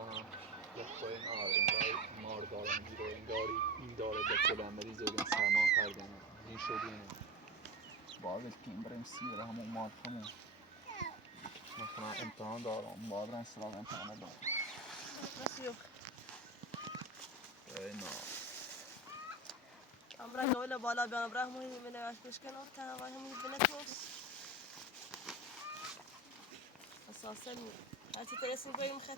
هم یخوای انگار مار دارم گیرو انگاری این داره به چلم مریض و سرما کردن نیشو بینه باید کیم بریم سیر همون مار همون مثلا امتحان دارم باید بریم سراغ امتحان دارم بس yok. اینا امرا جوله بالا بیان امرا همون من نگاش کنم تا همون بنتوس اساسا هاتي ترسم باي مخته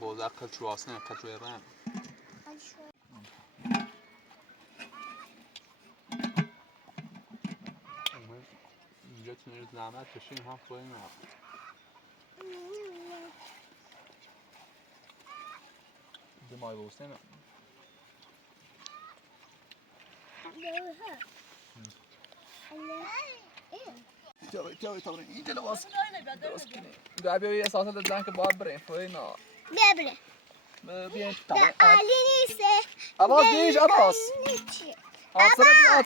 بوزر کچواسنه کچویرم اینجا تونید زحمت بشین هم خواهی نه ده مای بوسته نه تیاوی تابرین این دل واس درست کنی گابی اساسا دادن که باید بریم خواهی نه ببره بیاین تابرین علی نیسته عباس دیش عباس آسره بیاد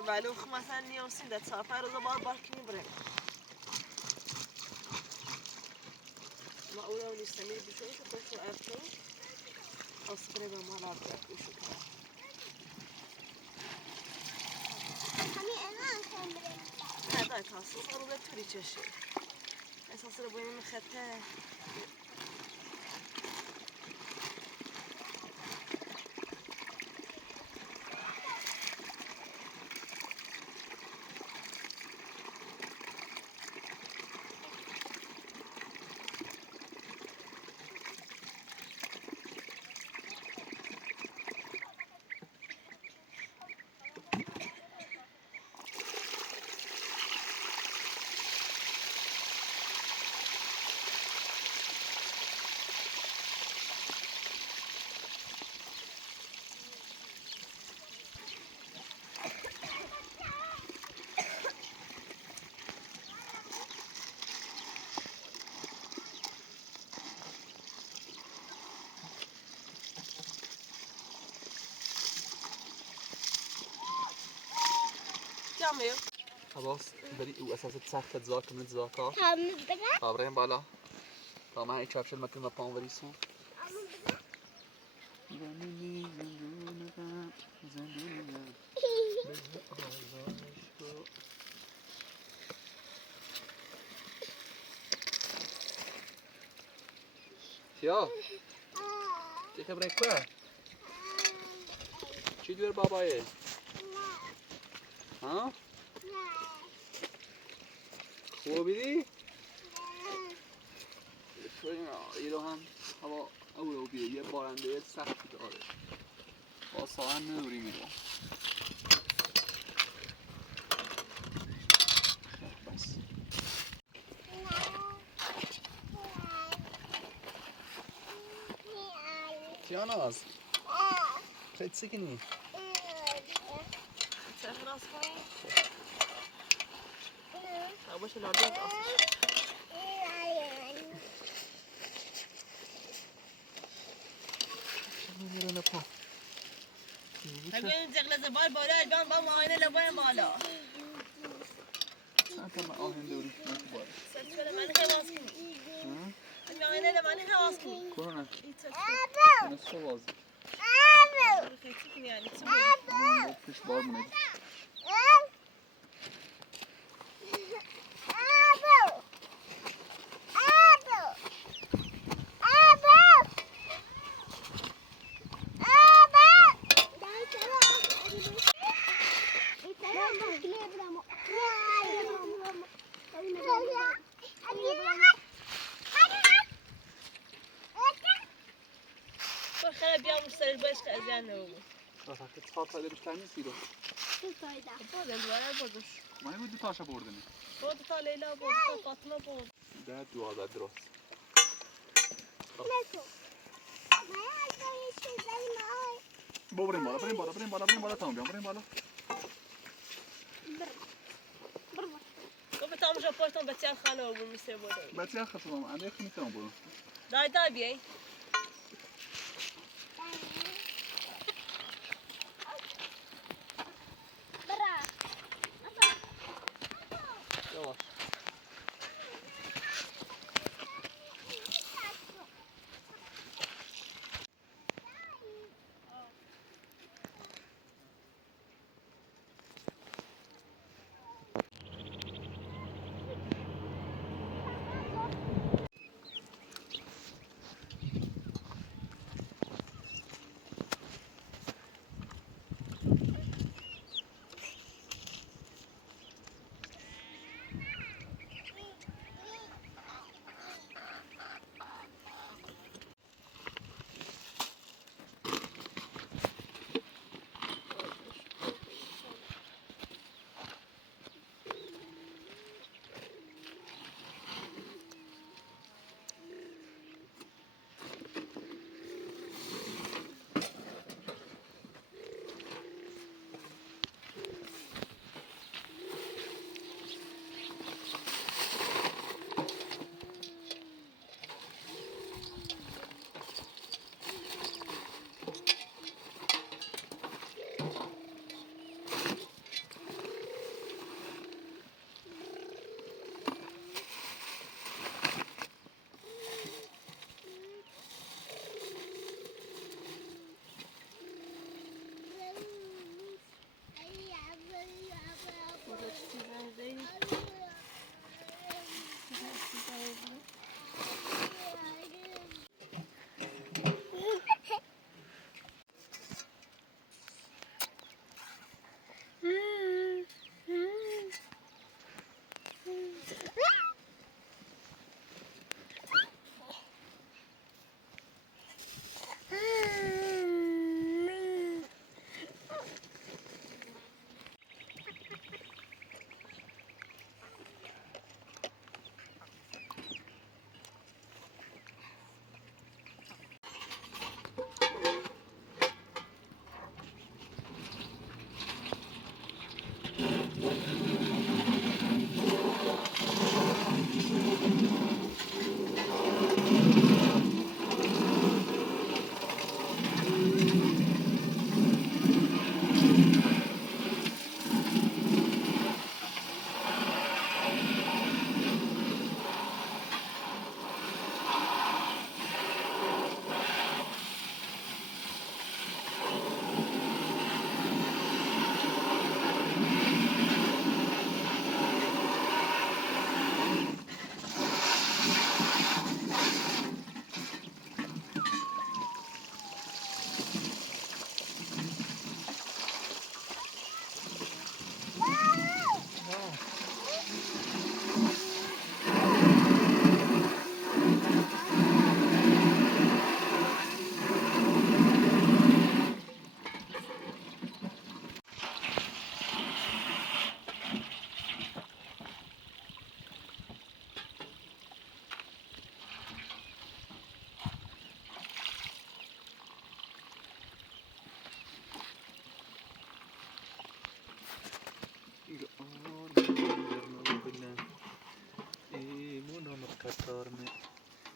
شبالو مثلا اليوم سيدة سافر ولا باركني بريم ما أولى ونستمر بشوي تقول أركين أصبر ما لا أبغى وشو كذا هذا كاسو صاروا بتوري تشي أساس ربنا من خته كامل عباس بری او اساس سخت زاک من زاکا هم بره تابرین بالا تا من هیچ چاپشل مکن و پام وریسون تیا چه خبره که چی دور بابایه ها خوبی دی ایرو هم هوا اولو بیه یه بارنده سختی داره با ساعت نوری میرو بس تیاناز خیلی سکنی سافر أصلا أبوش العدوس أصلا میره پا هبين زغلة زبال بالا البان بابا هاينا لبان بالا ساعت ما آهن دوری کنه تو باره سلسلة ماني خواص كني هاينا لباني خواص كني کنه نصف بازی خيتك يعني پیش بار مونه مشتریش باش که از یعنی نبود. فقط چهار تا بیشتر نیستی رو. بردن دواره بردش. من بود دو تاشا بردنی. بود تا لیلا بود تا فاطمه بود. ده دو عدد درست. بریم بالا تام بیام بریم بالا. گفت تامشو پشتم بچه‌ها خانه و میشه بود. بچه‌ها خطرم اندی خیلی میتونم برم. دای بیای. یواش.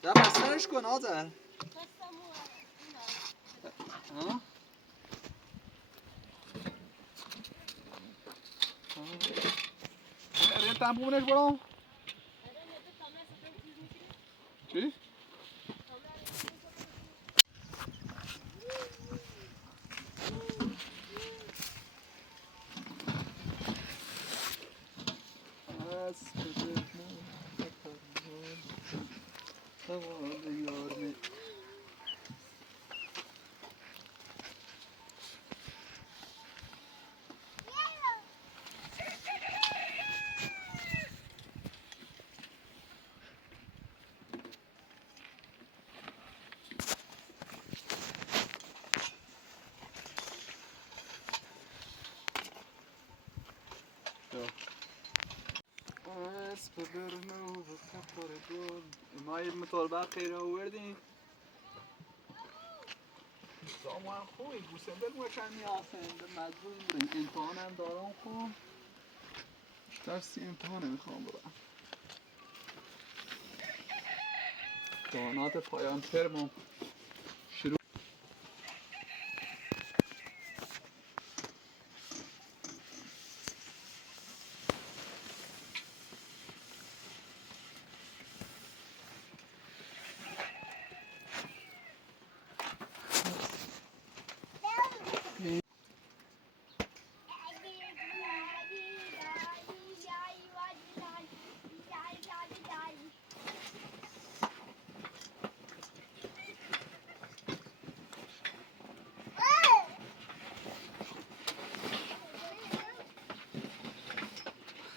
ده بسترش کن آذر. ریت تنبونش برام چی؟ برنو و کپار گل ما یه مطالبه خیره آوردیم سامان خوبی بوسه برمو کمی آسن در مجبور بریم امتحان هم دارم خوب درسی امتحانه میخوام برم امتحانات پایان ترمم شروع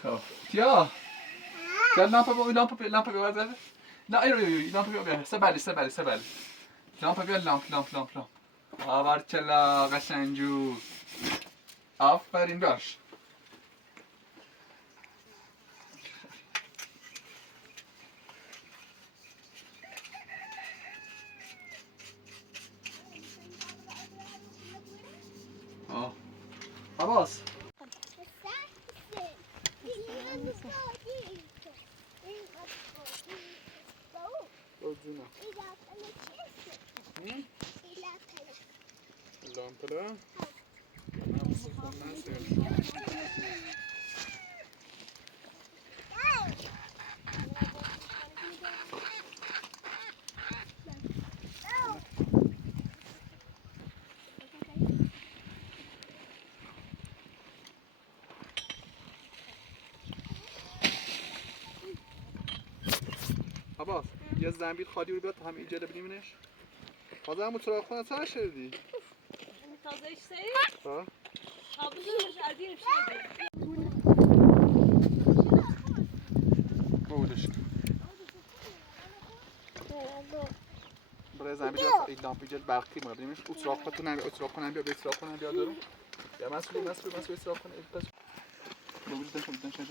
خب تیا گل لامپ بیار زده نه ایو لامپ بیار سبالی لامپ بیار لامپ آورچلا قشنجو آفرین باش عباس لامپلا عباس یه زنبیل خالی رو بیاد همه اینجا ببینیمش تازه همون سراغ خونه سر شدی تازه اشتری؟ ها؟ قبلش عادی نمیشه بودش برای زنبیل این لامپی جل برقی ما ببینیمش اتراق کنن بیا دارو یا مسئول اتراق کنه پس بودن شده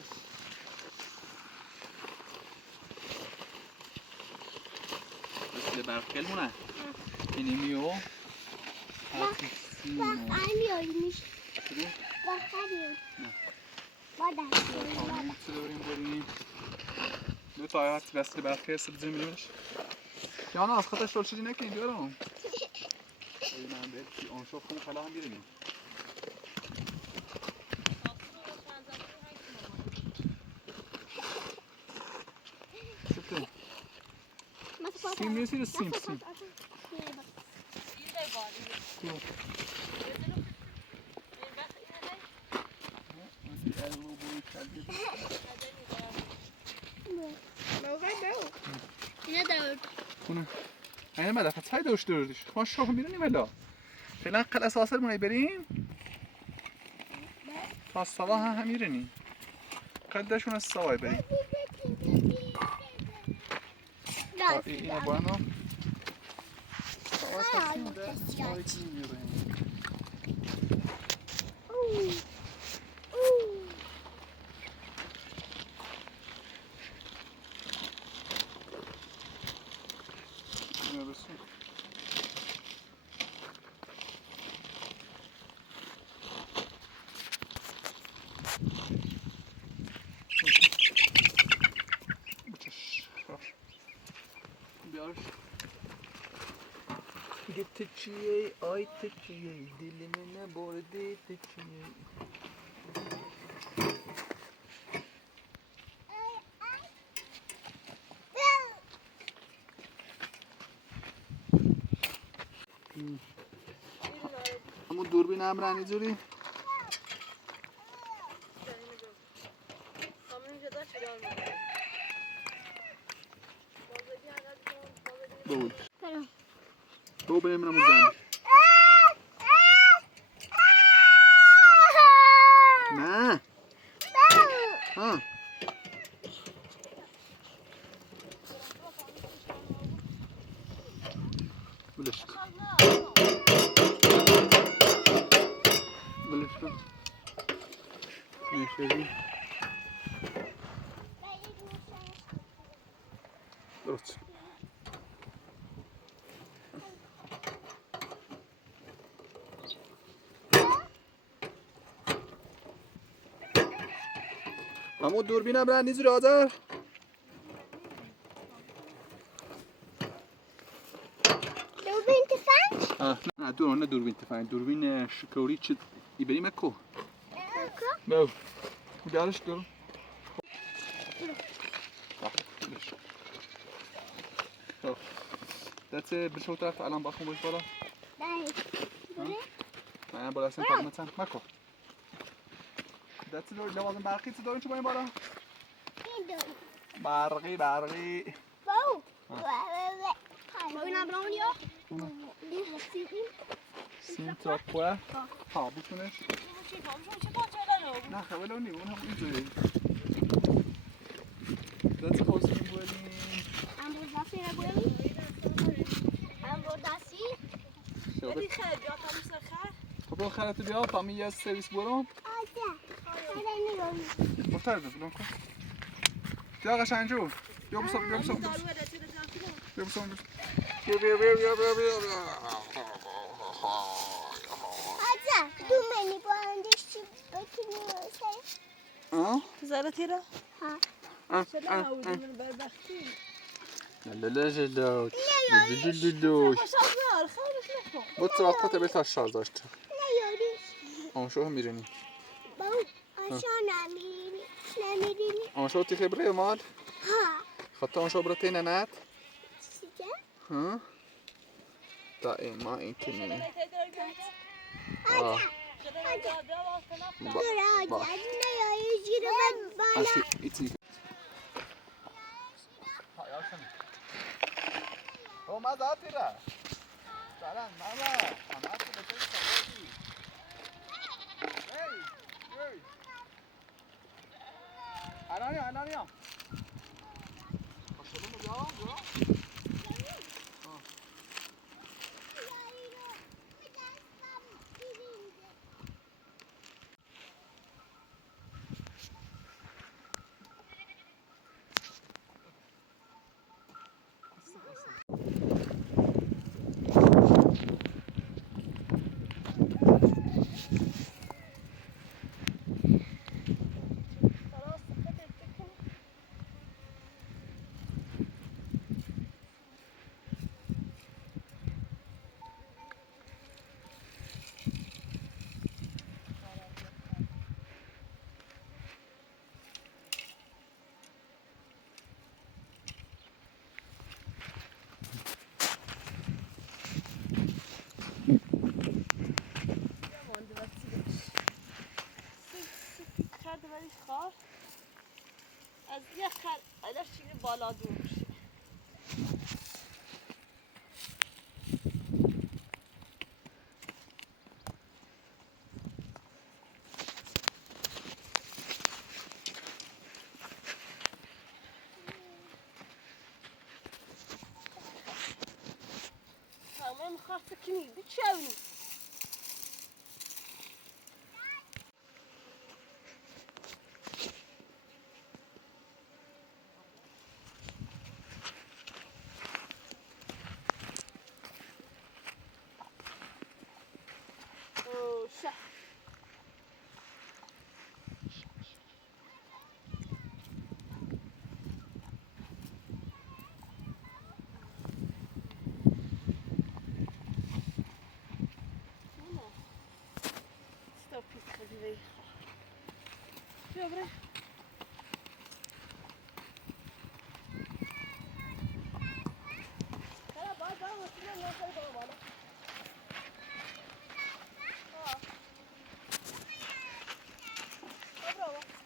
مثل برقی مونه اینی میو دو تا آیات بسته برقی هست بزنیم میلیمش یانا از خطش رول شدی نکنید بیارم این من به آنشو خون خلا هم بیرونیم شفته سیم نیستی رو سیم کنه این مدفع های داشتردش ما شاه میرونیم الا فعلا قل اساسر مونی بریم تا سوا هم میرونیم قدشون از سوای بریم اینو بانو سوا تصمیم ده سوای کنیم میرونیم Gitti çiğ, ay çiğ, dilimine bordi çiğ. Ama دوربین هم رانی جوری بود تو بریم من زن نه ها بلش کن میشوی همون دوربینم رن نیزی آذر دوربین تفنگ؟ نه دوربین تفنگ دوربین شکوری چه بریم اکو اکو؟ بو بیارش دارو دسته بشو طرف الان باخون باش بالا نه من بالا اصلا تا مثلا مکو دسته دور لوازم برقی چه دارین چه باین بالا برقی باو ببینم برونیا سیم تراکوه ها بکنش نه خبر اون اون هم اینجوری دسته خوستیم بودیم امروزاسی را بودیم امروزاسی بدی خیر بیا تا میشه خیر تو برو خیرت بیا فامی یه سرویس برون مختار بلون کن بیا قشنجو بیا بسام بیا بسام بیا بسام بیا آجا تو منی باندش چی بکنی ها زالتي را ها سلام عودي من بربختي لا لا جلو جلو شاطر خيرك لكم بود وقت بیت شارژ داشت نیاریش آن شو میرینی باو آشا نمیرینی آن شو تی خبره مال ها خاطر آن شو برته ننات چیکه؟ ها دائما این کنی آجا دور آجا نیاری زیر من بالا اصلی ایتی او ما ذاتی را سلام ماما اما تو بچه سواری هی انانیا باشه بیا کرده ولی خار از یه خر ازش چیزی بالا دور میشه همه میخواد کنی بچونی شه Stop it, خدیوی بیا بره برا باید برا وسیله نیازه برا بالا برا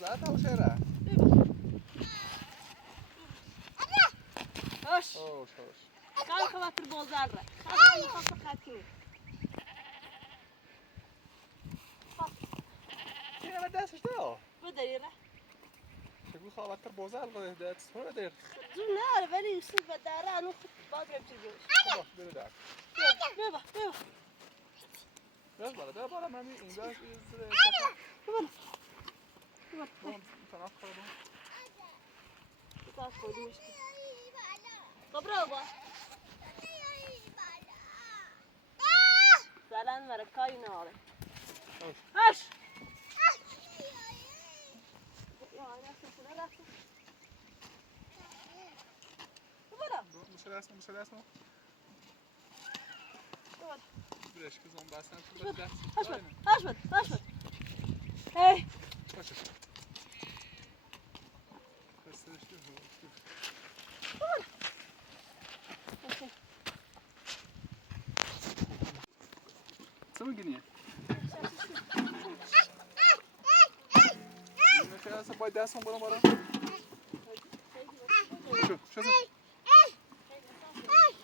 زد او شهره هاش اوش اوش كان خاطر بوزاره خاطر خاطر خاطر چه دستش ده بديره شكو خاطر بوزال قد دست هو دير زنا ولی یوسف بداره انو خود باز بچیزش خلاص بره داك بابا بابا بس بالا ده بالا من این دست بابا بابا طرف خورم بابا کدومش خب بابا زلان مرکای ناره هاش یا نه نه رفت مش رسمه برش که زن بستن تو بده دست هاش هی باشه خستش Co my ginie? Myślę, że sobie desą برام برام. شو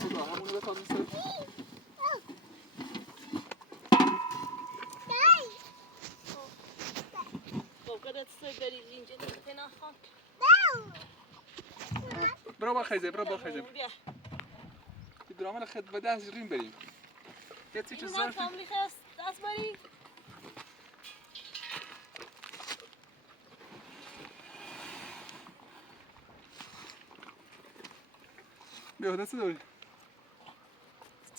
خدا همون رو بتازم سر. برو با خیزه برو درامل خد به دست ریم بریم. یه چیز زرفی. فامیلی خست دست بری بیا دست داری.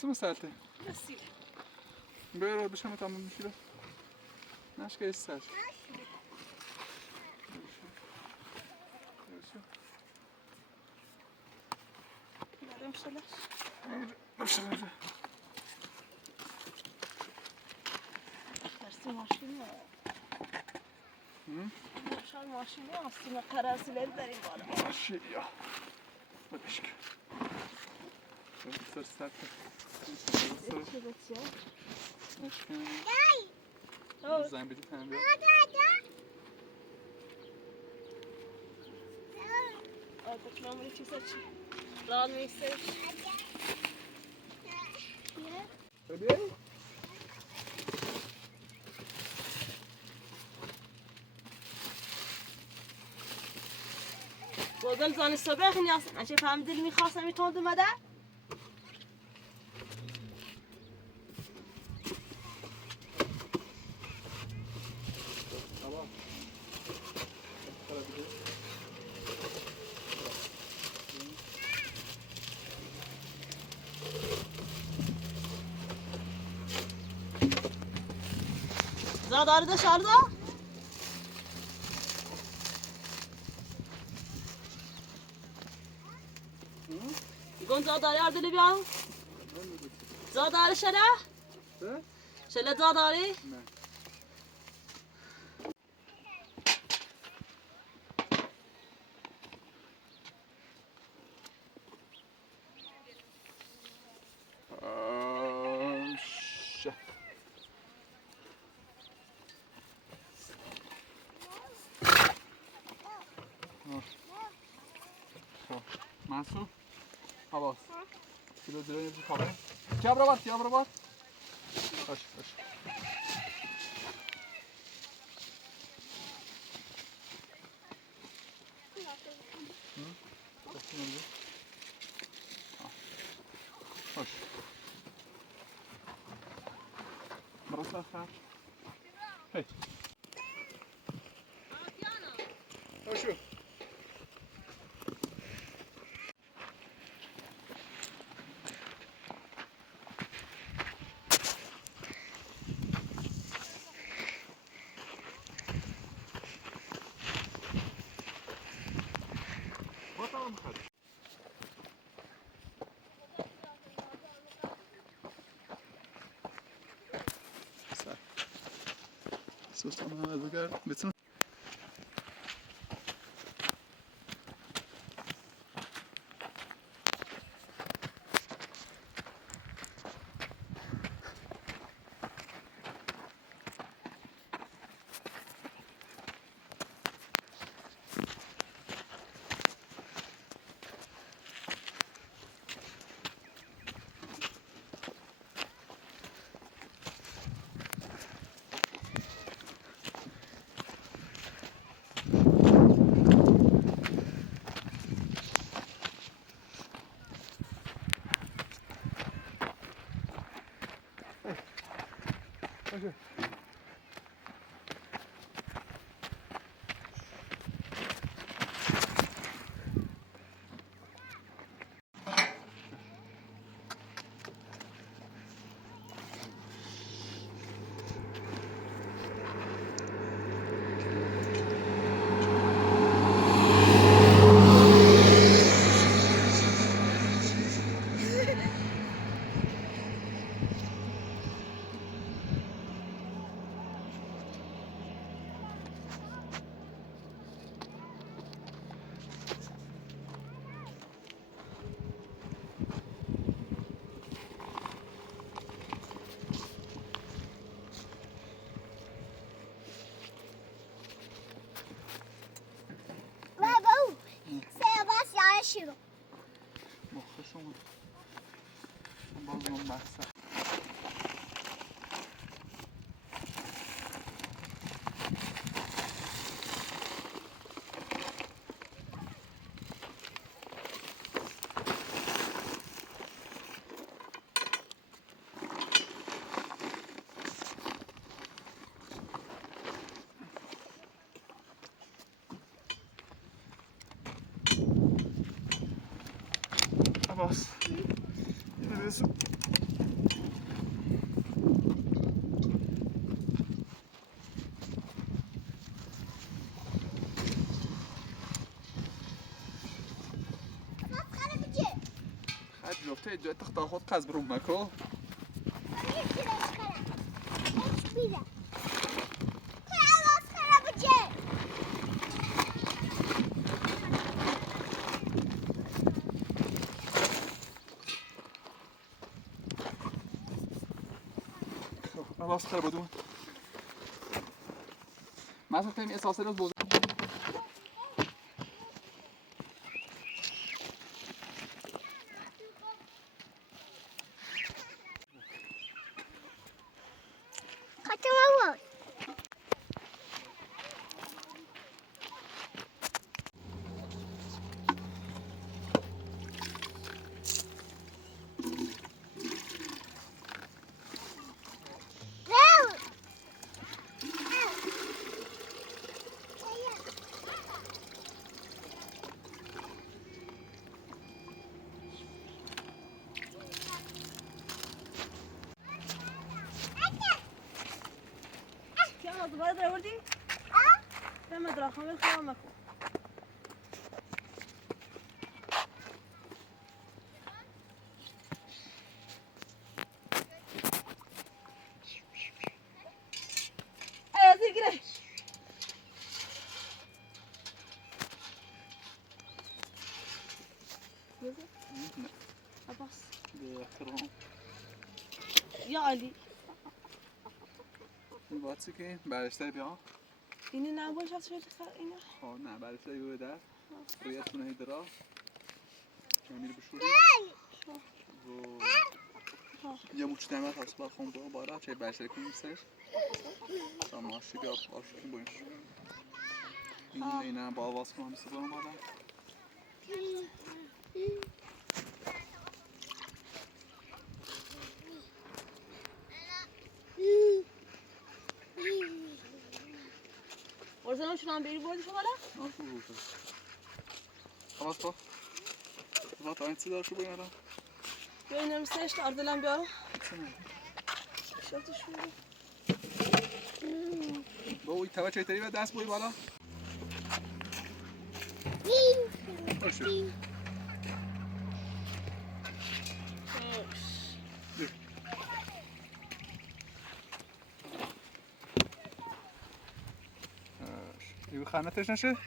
چه مسئله؟ بسیله برو بشم تمام میشه. نش که استاد. نرم شلش باشه. درسی ماشین شال ماشین هستی ما قراسیلر داریم بالا ماشین یا بدش که سر سر چه بچه زن بدی تنم بیا بکنم چی سر چی لان میستش بیایی بودل زن صبح نیاز نشه فهمیدی میخواستم میتوند اومده زاداری ده شاردا گون زاداری اردلی بیام زاداری شله شله زاداری نه Masu? Havaus. Kilo zirveye bir kavga. Yavru var. Hoş. Hoş. Burası akar. Hey. Hoşu. Bakalım hadi. Sultan Hazretleri bütün باشه. بابا سباس یاشو مخشون باز اون بحثه. Abbas. Yine bir su. خد جفته جای تخت خود قز برون مکو. Abbas خیلی بودم. مثلا تیم اساسی روز بود. دوباره در آوردی؟ دم دراخمه خواهم مکن. گیره عباس یا علی این باعثی که برشته بیا اینی نباش از شد اینه خواه نه برشته بیوه در رویت کنه هیدرا کمیر بشوری و یه موچ دمت اصلا خون با بارا چه برشته کنیم سرش تا ماشی بیا آشو کن بایش اینه با آواز کنم بیسته برام بالا ورزنم شنان بری بودی شو بالا؟ نه شو روشه آواز با با تا این چی دار شو بیارم ببینم سرش تا اردلم بیارم چنه شفتش میدی با اوی تبا چایتری و دست بوی بالا باشه ایو خانتش نشه؟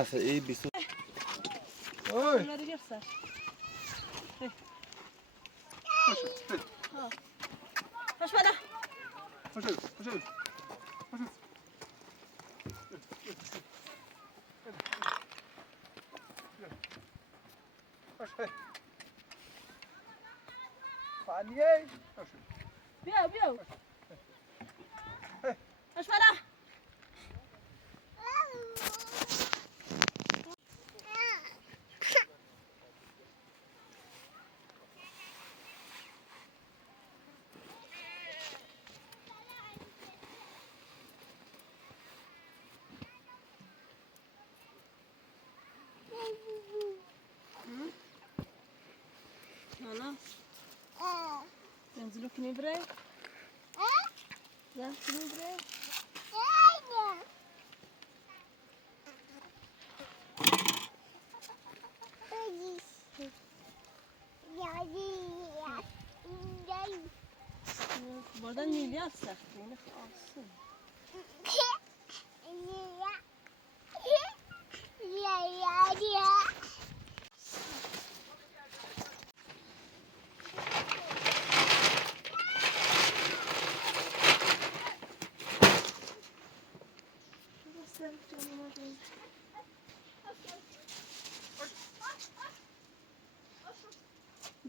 هست ای 20 اوی برای گرسر خوش بده خوش فانیه بیا خوش بده Anna, tens looking in bread? Yeah, looking in bread? Buradan milyar sahteyini alsın.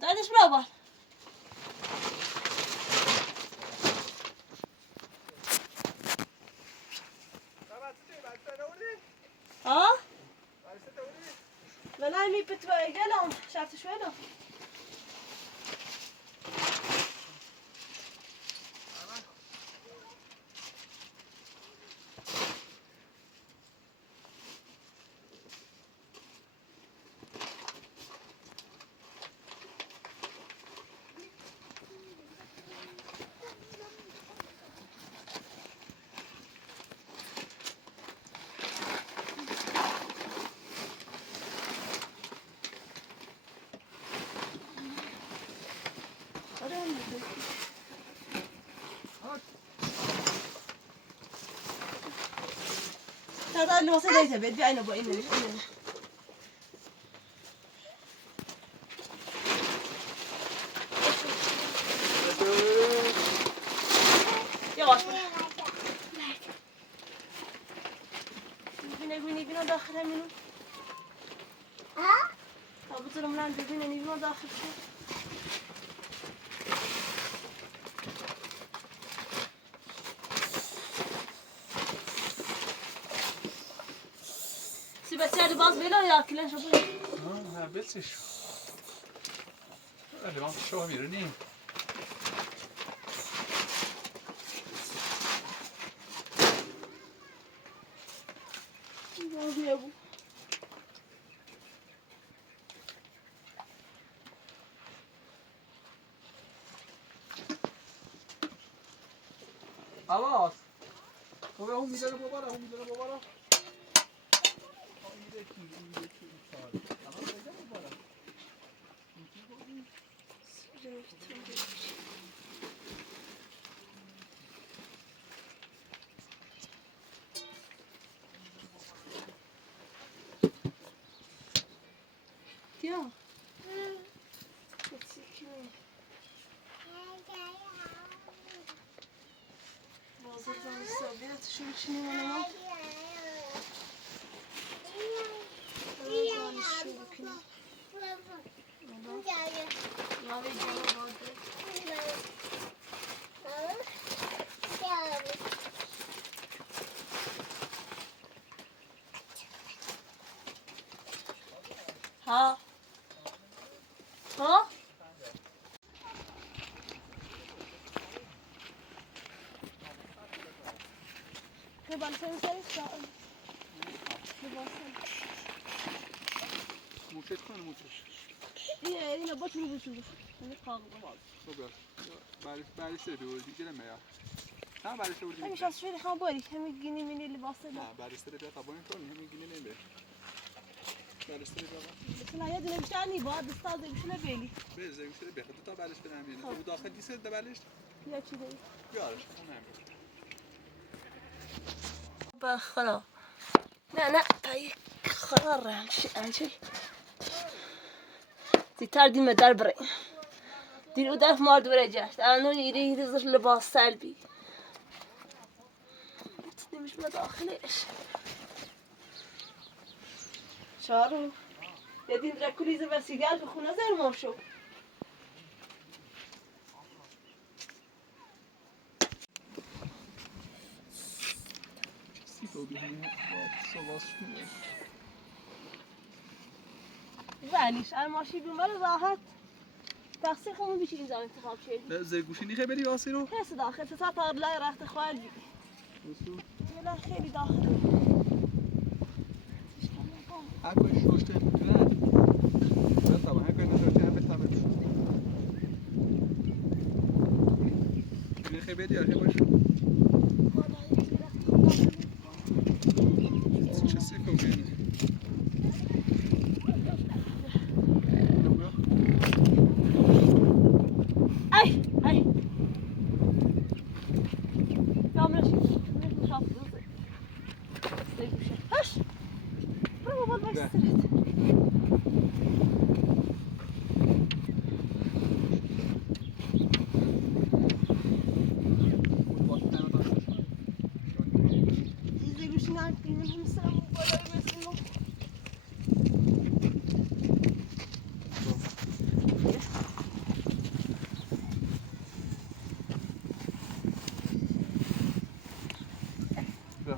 Dajesz brawa. ها؟ لا مي بتوعي قالهم شافت شوي له هذا اللي وصل ليته بدي أنا أبغى إني يواش بينا داخلها منو بطلوا من عند بينا داخل شو سيبتي باز بلا ياكلن شو بقول ها بلسش اللي ما شو ميرني يا ابو خلاص هو هم میذاره بابا Tiens. Bazıları sabit şu içini bana. ها ها كمان سنسري سائل موشش کنه موشش اینا با تو بشوف من قاقم خب بعدش رو دیگه نمیاد نه بعدش رو دیگه همین شاید خان باری همین گینی منی لباسه نه بعدش رو قبول نکنی همین گینه نمیاد بعدش رو بس لا يد نمشاني بعد استاذ مشنا بيلي بس زي مشتري بياخد تا بعدش بنعمل وداخل دي سد بعدش يا كذا يارش نعمل بخلا لا تاي خرر انشي تتر دي مدار بري دي وداف مال درجات انا يريد يظهر لباس سلبي دي مش مداخلش شارو يدين دراكولي زبر سيجار بخونه زي ما شو ولیش ماشی بیمار راحت تقصیر خودمون بیشتر اینجا انتخاب شدی زیر گوشی نیخه بری واسی رو؟ حس داخل تا تا لای رخت خوال بی لا خیلی داخل هرکاری شوشته نه طبعا هرکاری نشوشته هم بتابه نیخه بدی آخه باش چه سیکو بیانی Ay. Ja, men jag köper det. Hörs! Prova vad det är.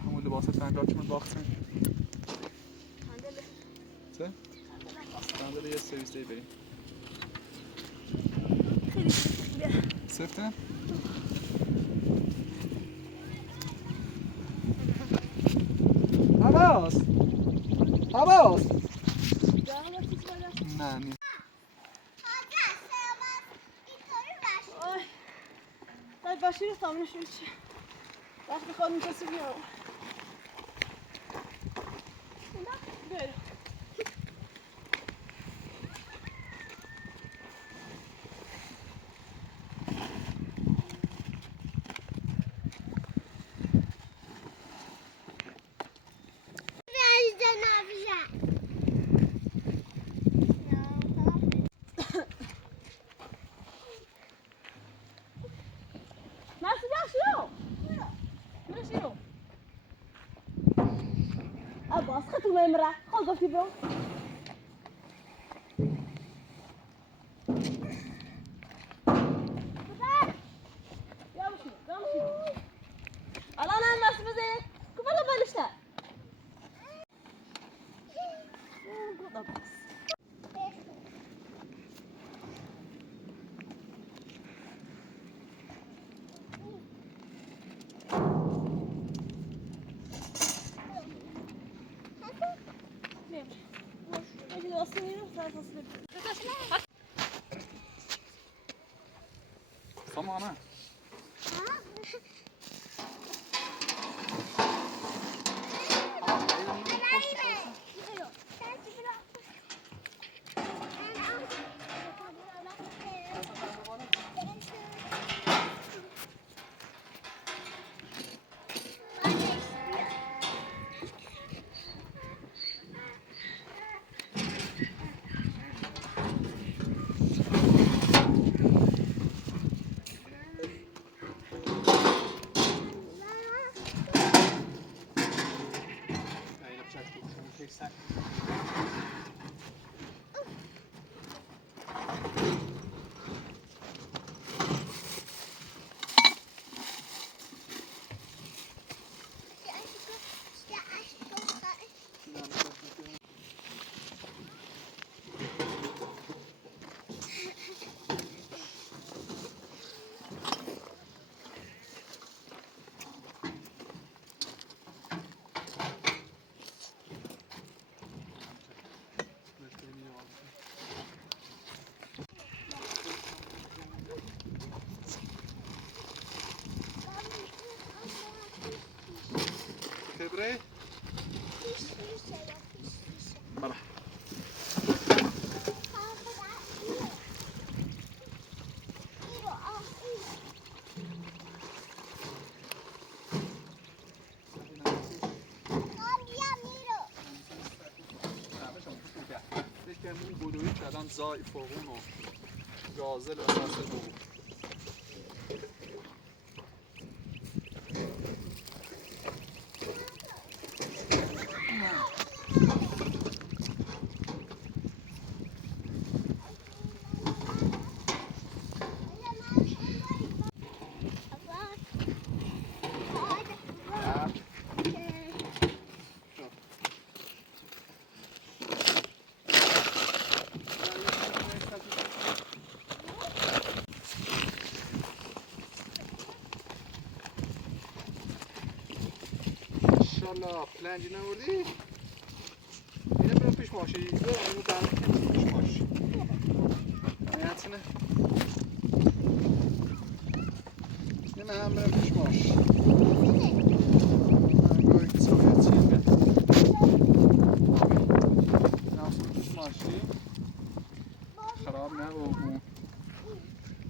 همون لباس تنگات من باختن چه؟ صندلی یه سرویس دی بریم خیلی سفتن؟ عباس عباس نه نی طيب بشير طعمنا شو شيء راح ناخذ من كاس اليوم لا Abbas, gaat u mee maar. Ga op die bro. Ja, misschien. Ja, misschien. Alana, mas bize. Kom maar naar işte. Goed Abbas. Tamam. Tebre? Bara. زای فوقون و گازل و فصل دوم. انشالله پلنجی نوردی؟ اینه برو پیش ماشی اینو برای کنی پیش ماشی نیتونه اینه هم برم پیش ماشی گاهی که سایه چیز بید نفسه پیش ماشی خراب نبود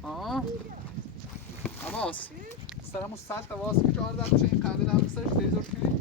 آه عباس سرمو سلط واس که جار دارم چه این قنده دارم سرش تیزور کنی